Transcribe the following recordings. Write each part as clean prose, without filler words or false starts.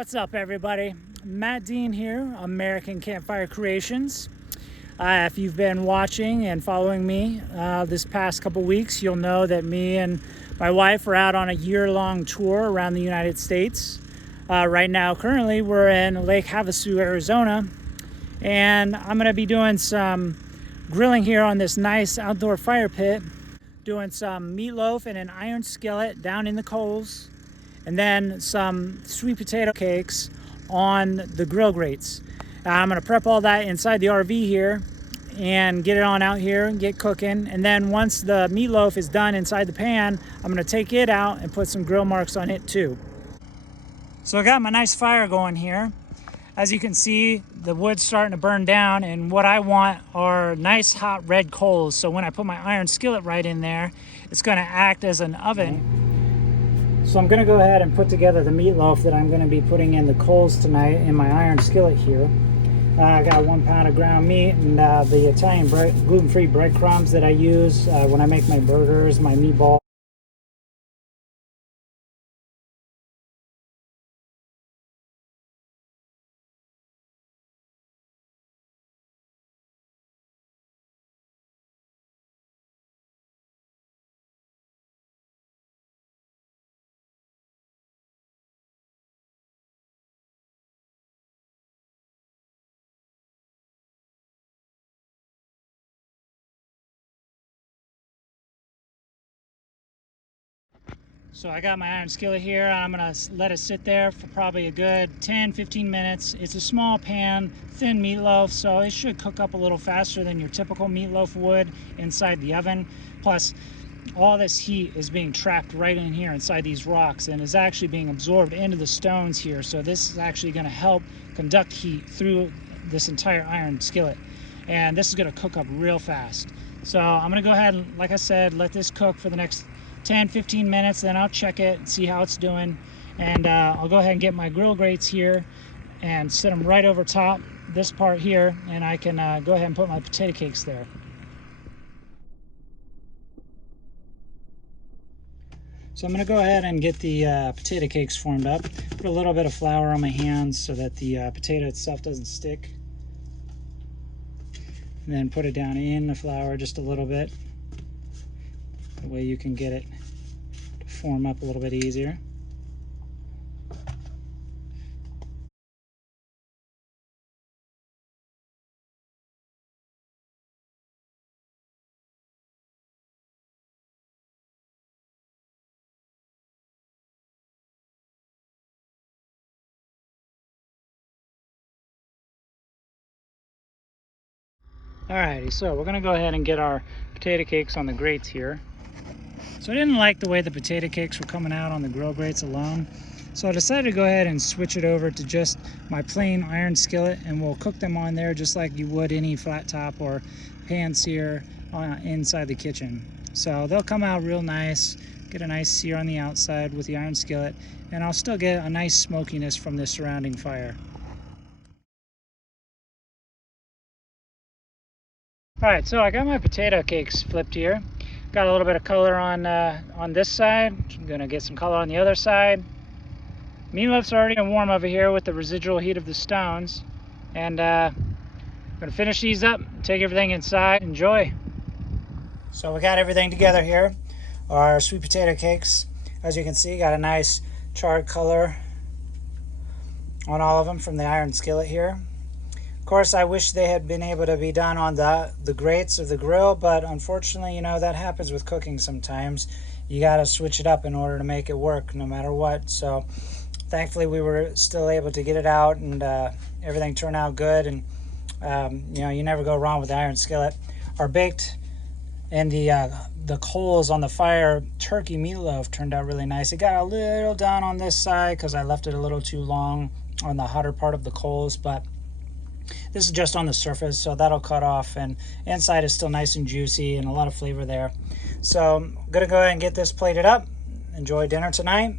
What's up, everybody? Matt Dean here, American Campfire Creations. If you've been watching and following me this past couple weeks, you'll know that me and my wife are out on a year-long tour around the United States. Right now, currently, we're in Lake Havasu, Arizona, and I'm going to be doing some grilling here on this nice outdoor fire pit, doing some meatloaf in an iron skillet down in the coals, and then some sweet potato cakes on the grill grates. I'm gonna prep all that inside the RV here and get it on out here and get cooking. And then once the meatloaf is done inside the pan, I'm gonna take it out and put some grill marks on it too. So I got my nice fire going here. As you can see, the wood's starting to burn down, and what I want are nice hot red coals. So when I put my iron skillet right in there, it's gonna act as an oven. So I'm going to go ahead and put together the meatloaf that I'm going to be putting in the coals tonight in my iron skillet here. I got 1 pound of ground meat and the Italian gluten-free breadcrumbs that I use when I make my burgers, my meatballs. So I got my iron skillet here. I'm gonna let it sit there for probably a good 10-15 minutes. It's a small pan, thin meatloaf, so it should cook up a little faster than your typical meatloaf would inside the oven. Plus, all this heat is being trapped right in here inside these rocks and is actually being absorbed into the stones here. So this is actually gonna help conduct heat through this entire iron skillet. And this is gonna cook up real fast. So I'm gonna go ahead and, like I said, let this cook for the next 10-15 minutes, then I'll check it and see how it's doing, and I'll go ahead and get my grill grates here and set them right over top this part here, and I can go ahead and put my potato cakes there. So I'm going to go ahead and get the potato cakes formed up. Put a little bit of flour on my hands so that the potato itself doesn't stick, and then put it down in the flour just a little bit. That way you can get it to form up a little bit easier. Alrighty, so we're gonna go ahead and get our potato cakes on the grates here. So I didn't like the way the potato cakes were coming out on the grill grates alone. So I decided to go ahead and switch it over to just my plain iron skillet, and we'll cook them on there just like you would any flat top or pan sear inside the kitchen. So they'll come out real nice, get a nice sear on the outside with the iron skillet, and I'll still get a nice smokiness from the surrounding fire. Alright, so I got my potato cakes flipped here. Got a little bit of color on this side. I'm gonna get some color on the other side. Meatloaf's already warm over here with the residual heat of the stones. And I'm gonna finish these up, take everything inside, enjoy. So we got everything together here. Our sweet potato cakes, as you can see, got a nice charred color on all of them from the iron skillet here. Of course, I wish they had been able to be done on the grates of the grill, but unfortunately, you know, that happens with cooking sometimes. You got to switch it up in order to make it work no matter what. So thankfully, we were still able to get it out, and everything turned out good. And you know, you never go wrong with the iron skillet. Our baked and the coals on the fire turkey meatloaf turned out really nice. It got a little down on this side because I left it a little too long on the hotter part of the coals, but this is just on the surface, so that'll cut off, and inside is still nice and juicy and a lot of flavor there. So I'm gonna go ahead and get this plated up. Enjoy dinner tonight,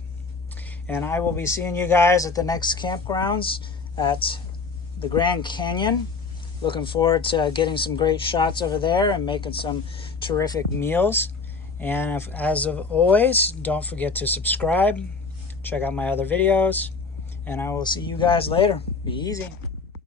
and I will be seeing you guys at the next campgrounds at the Grand Canyon. Looking forward to getting some great shots over there and making some terrific meals. And as always, don't forget to subscribe, check out my other videos, and I will see you guys later. Be easy.